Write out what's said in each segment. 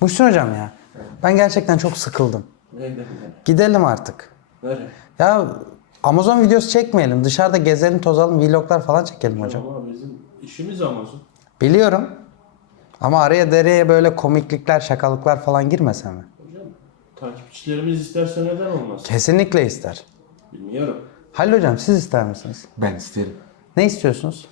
Muhsin hocam ya. Ben gerçekten çok sıkıldım. Gidelim artık. Nereye? Ya Amazon videosu çekmeyelim. Dışarıda gezelim, tozalım, vloglar falan çekelim hocam. Ama bizim işimiz Amazon. Biliyorum. Ama araya dereye böyle komiklikler, şakalıklar falan girmese mi? Hocam takipçilerimiz isterse neden olmaz? Kesinlikle ister. Bilmiyorum. Halil hocam siz ister misiniz? Ben isterim. Ne istiyorsunuz?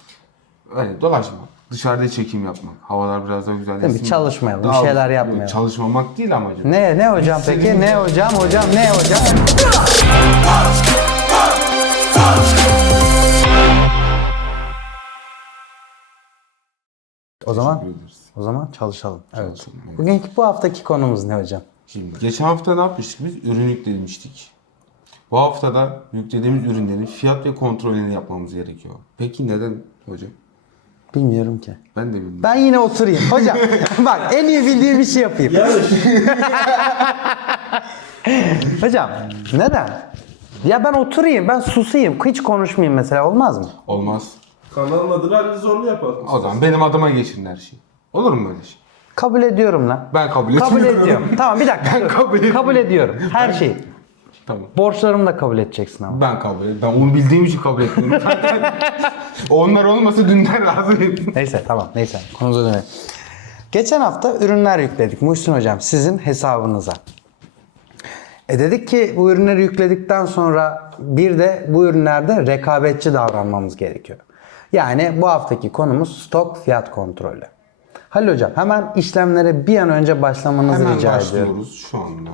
Öyle dolaşmak. Dışarıda çekim yapmak. Havalar biraz daha güzel. Değil mi? Çalışmayalım, bir şeyler yapmayalım. Çalışmamak değil amacım. Ne ne hocam peki? Ne hocam? Hocam ne hocam? O zaman Teşekkür ederiz. o zaman çalışalım. Evet. Çalışalım, evet. Bugünkü bu haftaki konumuz ne hocam? Şimdi geçen hafta ne yapmıştık biz? Ürün yüklemiştik. Bu hafta da yüklediğimiz ürünlerin fiyat ve kontrolünü yapmamız gerekiyor. Peki neden hocam? Bilmiyorum ki. Ben de bilmiyorum. Ben yine oturayım. Hocam bak en iyi bildiğim bir şey yapayım. Yarış. Hocam neden? Ya ben oturayım, ben susayım, hiç konuşmayayım mesela olmaz mı? Olmaz. Kanalın adını halde zorlu yapalım. O zaman benim adıma geçin her şey. Olur mu böyle şey? Kabul ediyorum lan. Ben kabul ediyorum. Kabul ediyorum. tamam bir dakika. Ben kabul ediyorum. Kabul ediyorum. Her şeyi. Tamam. Borçlarımı da kabul edeceksin ama. Ben kabul ediyorum. Ben onu bildiğim için kabul etmiyorum. Onlar olmasa dünden razıyım. Neyse tamam neyse konumuza dönelim. Geçen hafta ürünler yükledik Muhsin Hocam sizin hesabınıza. E dedik ki bu ürünleri yükledikten sonra bir de bu ürünlerde rekabetçi davranmamız gerekiyor. Yani bu haftaki konumuz stok fiyat kontrolü. Halil Hocam hemen işlemlere bir an önce başlamanızı Hemen rica başlıyoruz ediyorum. şu anda.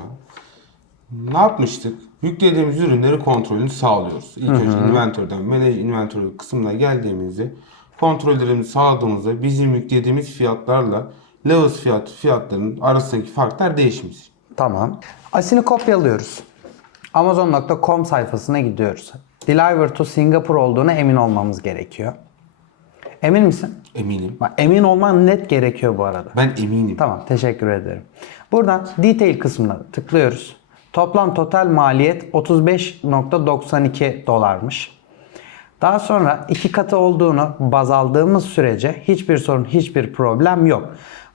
Ne yapmıştık? Yüklediğimiz ürünleri kontrolünü sağlıyoruz. İlk önce inventörden manage inventory kısmına geldiğimizde kontrollerimizi sağladığımızda bizim yüklediğimiz fiyatlarla levels fiyat fiyatlarının arasındaki farklar değişmiş. Tamam. Asini kopyalıyoruz. Amazon.com sayfasına gidiyoruz. Deliver to Singapore olduğuna emin olmamız gerekiyor. Emin misin? Eminim. Bak, emin olman net gerekiyor bu arada. Ben eminim. Tamam teşekkür ederim. Buradan detail kısmına tıklıyoruz. Toplam total maliyet 35.92 dolarmış. Daha sonra iki katı olduğunu baz aldığımız sürece hiçbir sorun, hiçbir problem yok.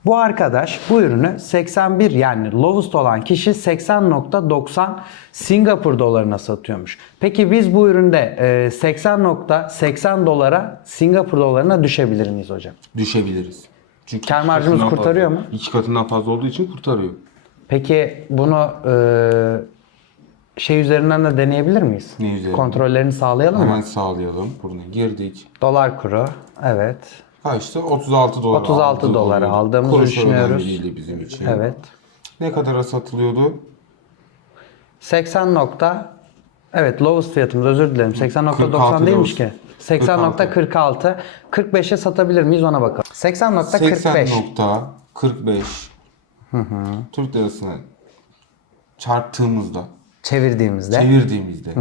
Bu arkadaş bu ürünü 81 yani lowest olan kişi 80.90 Singapur dolarına satıyormuş. Peki biz bu üründe e, 80.80 dolara Singapur dolarına düşebilir miyiz hocam? Düşebiliriz. Çünkü iki marjımız kurtarıyor mu? İki katından fazla olduğu için kurtarıyor. Peki bunu e, şey üzerinden de deneyebilir miyiz? Ne üzerinden? Kontrollerini sağlayalım Hemen mı? sağlayalım. Buraya girdik. Dolar kuru. Evet. Kaçtı? 36 dolar 36 aldı- dolara oluyordu. aldığımızı Kuruşlar düşünüyoruz. önemliydi bizim için. Evet. Ne kadara satılıyordu? 80 nokta Evet lowest fiyatımız özür dilerim. 80.90 46 değilmiş ki. 80.46. 45'e satabilir miyiz ona bakalım. 80.45. 80.45 Türk lirasına çarptığımızda, Çevirdiğimizde çevirdiğimizde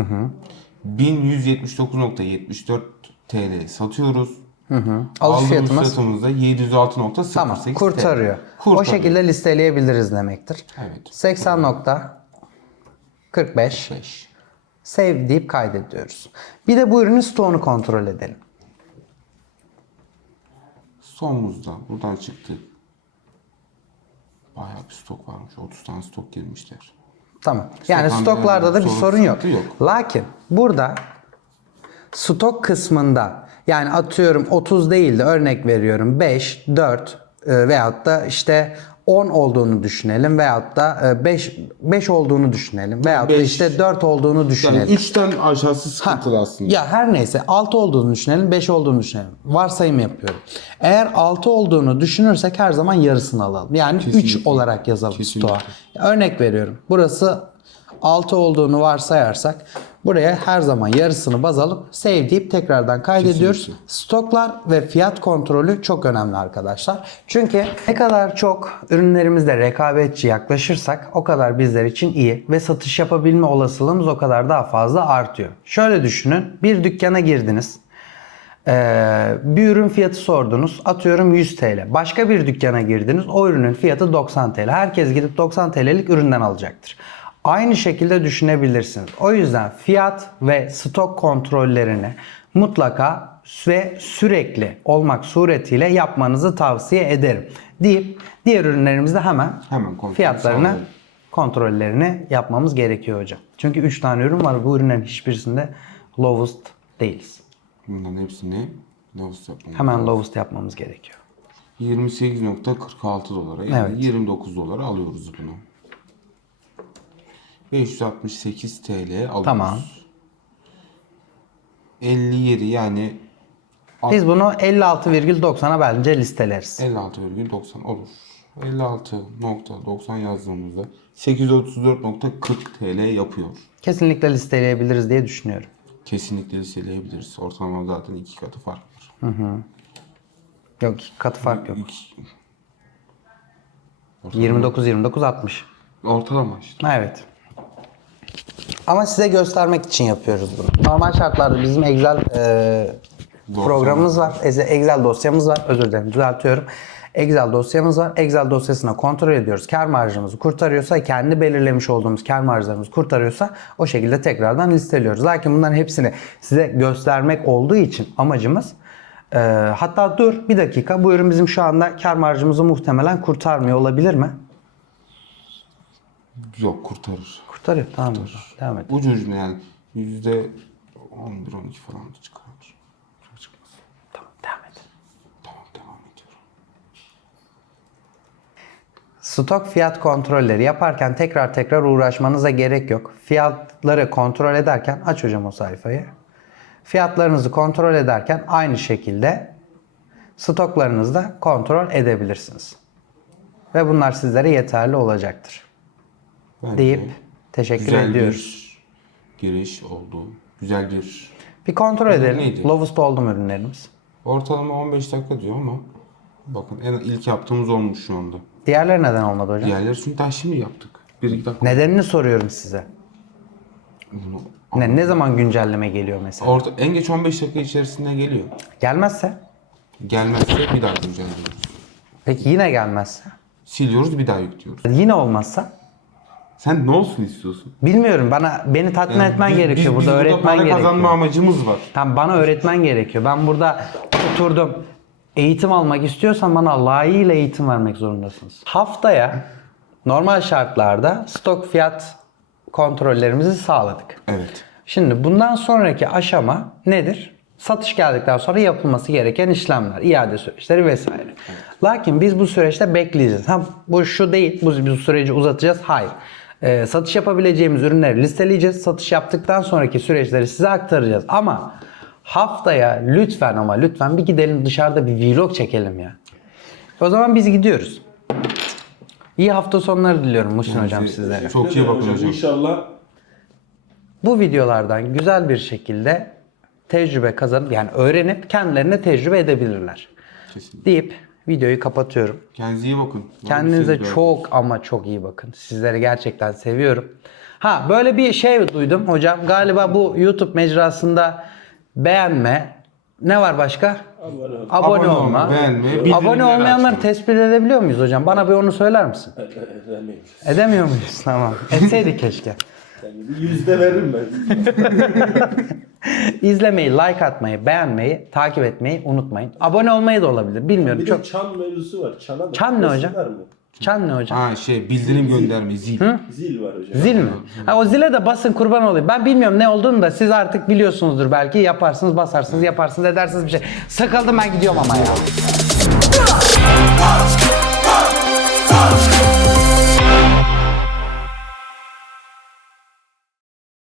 1179.74 TL satıyoruz. alış Aldığımız fiyatımız fiyatımız da 706.08 tamam TL. kurtarıyor. O şekilde listeleyebiliriz demektir. Evet. 80.45 5. Save deyip kaydediyoruz. Bir de bu ürünün stoğunu kontrol edelim. Sonumuzda buradan çıktı. Bayağı bir stok varmış. 30 tane stok girmişler. Tamam. Yani Stoktan stoklarda da bir sorun, yok. yok. Lakin burada stok kısmında yani atıyorum 30 değil de örnek veriyorum 5, 4 e, veyahut da işte 10 olduğunu düşünelim veyahut da 5 5 olduğunu düşünelim veyahut da Beş. işte 4 olduğunu düşünelim. Yani 3'ten aşağısı sıkıntılı aslında. Ya her neyse 6 olduğunu düşünelim, 5 olduğunu düşünelim. Varsayım yapıyorum. Eğer 6 olduğunu düşünürsek her zaman yarısını alalım. Yani 3 Kesinlikle. olarak yazalım Kesinlikle. stoğa. Örnek veriyorum. Burası 6 olduğunu varsayarsak buraya her zaman yarısını baz alıp save deyip tekrardan kaydediyoruz. Kesinlikle. Stoklar ve fiyat kontrolü çok önemli arkadaşlar. Çünkü ne kadar çok ürünlerimizde rekabetçi yaklaşırsak o kadar bizler için iyi ve satış yapabilme olasılığımız o kadar daha fazla artıyor. Şöyle düşünün. Bir dükkana girdiniz. Ee, bir ürün fiyatı sordunuz. Atıyorum 100 TL. Başka bir dükkana girdiniz. O ürünün fiyatı 90 TL. Herkes gidip 90 TL'lik üründen alacaktır. Aynı şekilde düşünebilirsiniz. O yüzden fiyat ve stok kontrollerini mutlaka ve sürekli olmak suretiyle yapmanızı tavsiye ederim. Deyip diğer ürünlerimizde hemen, Hemen kontrol fiyatlarını sağlayalım. kontrollerini yapmamız gerekiyor hocam. Çünkü 3 tane ürün var. Bu ürünlerin hiçbirisinde lowest değiliz. Bunların hepsini Lovus yapmamız Hemen lowest yapmamız gerekiyor. 28.46 dolara yani Evet. 29 dolara alıyoruz bunu. 568 TL alıyoruz. Tamam. 57 yani Biz bunu 56,90'a bence listeleriz. 56,90 olur. 56.90 yazdığımızda 834.40 TL yapıyor. Kesinlikle listeleyebiliriz diye düşünüyorum. Kesinlikle listeleyebiliriz. Ortalama zaten iki katı fark var. Yok katı fark yok. İki- 29 29 60. Ortalama işte. Evet. Ama size göstermek için yapıyoruz bunu. Normal şartlarda bizim Excel e, programımız var. Excel Excel dosyamız var. Özür dilerim düzeltiyorum. Excel dosyamız var. Excel dosyasına kontrol ediyoruz. Kar marjımızı kurtarıyorsa, kendi belirlemiş olduğumuz kar marjlarımızı kurtarıyorsa o şekilde tekrardan listeliyoruz. Lakin bunların hepsini size göstermek olduğu için amacımız e, hatta dur bir dakika bu ürün bizim şu anda kar marjımızı muhtemelen kurtarmıyor olabilir mi? Yok kurtarır. Kurtarıyor. Tamam. Devam et. Ucu ucuna yani yüzde 11-12 falan da çıkar. Çok çıkmaz. Tamam devam et. Tamam devam ediyorum. Stok fiyat kontrolleri yaparken tekrar tekrar uğraşmanıza gerek yok. Fiyatları kontrol ederken aç hocam o sayfayı. Fiyatlarınızı kontrol ederken aynı şekilde stoklarınızı da kontrol edebilirsiniz. Ve bunlar sizlere yeterli olacaktır. Bence Deyip teşekkür güzel ediyoruz. bir giriş oldu. Güzel bir Bir kontrol edelim. neydi? Lowest oldu mu ürünlerimiz? ortalama 15 dakika diyor ama bakın en ilk yaptığımız olmuş şu anda. Diğerleri neden olmadı hocam? Diğerleri çünkü daha şimdi yaptık. Bir iki dakika. Nedenini soruyorum size. Bunu Ne, ne zaman güncelleme geliyor mesela? Orta, en geç 15 dakika içerisinde geliyor. Gelmezse? Gelmezse bir daha güncelliyoruz. Peki yine gelmezse? Siliyoruz bir daha yüklüyoruz. Yine olmazsa? Sen ne olsun istiyorsun? Bilmiyorum bana beni tatmin etmen Biz- gerekiyor. biz- burada biz öğretmen para gerekiyor. kazanma amacımız var. Tam bana öğretmen gerekiyor. Ben burada oturdum. Eğitim almak istiyorsan bana layığıyla eğitim vermek zorundasınız. Haftaya normal şartlarda stok fiyat kontrollerimizi sağladık. Evet. Şimdi bundan sonraki aşama nedir? Satış geldikten sonra yapılması gereken işlemler, iade süreçleri vesaire. Lakin biz bu süreçte bekleyeceğiz. Ha, bu şu değil, bu, bu süreci uzatacağız. Hayır. Ee, satış yapabileceğimiz ürünleri listeleyeceğiz. Satış yaptıktan sonraki süreçleri size aktaracağız. Ama haftaya lütfen ama lütfen bir gidelim dışarıda bir vlog çekelim ya. O zaman biz gidiyoruz. İyi hafta sonları diliyorum Muhsin Hocam sizlere. Çok iyi bakın hocam. İnşallah bu videolardan güzel bir şekilde tecrübe kazanıp yani öğrenip kendilerine tecrübe edebilirler. Kesin. Deyip videoyu kapatıyorum. Kendinize iyi bakın. Kendinize Sevgiler. çok ama çok iyi bakın. Sizleri gerçekten seviyorum. Ha böyle bir şey duydum hocam. Galiba bu YouTube mecrasında beğenme. Ne var başka? abone. Abone, Abone olma. olma, beğenme, Abone olmayanları tespit edebiliyor muyuz hocam? Bana bir onu söyler misin? Edemeyiz. Edemiyor muyuz? Tamam. Etseydik keşke. Yani bir yüzde veririm ben. İzlemeyi, like atmayı, beğenmeyi, takip etmeyi unutmayın. Abone olmayı da olabilir. Bilmiyorum. Bir Çok de çan mevzusu var. Çana da Çan ne hocam? mı? Çan ne hocam? Ha şey bildirim gönderme zil. Zil var hocam. Zil mi? Ha, o zile de basın kurban olayım. Ben bilmiyorum ne olduğunu da siz artık biliyorsunuzdur belki. Yaparsınız, basarsınız, yaparsınız, edersiniz bir şey. Sıkıldım ben gidiyorum ama ya.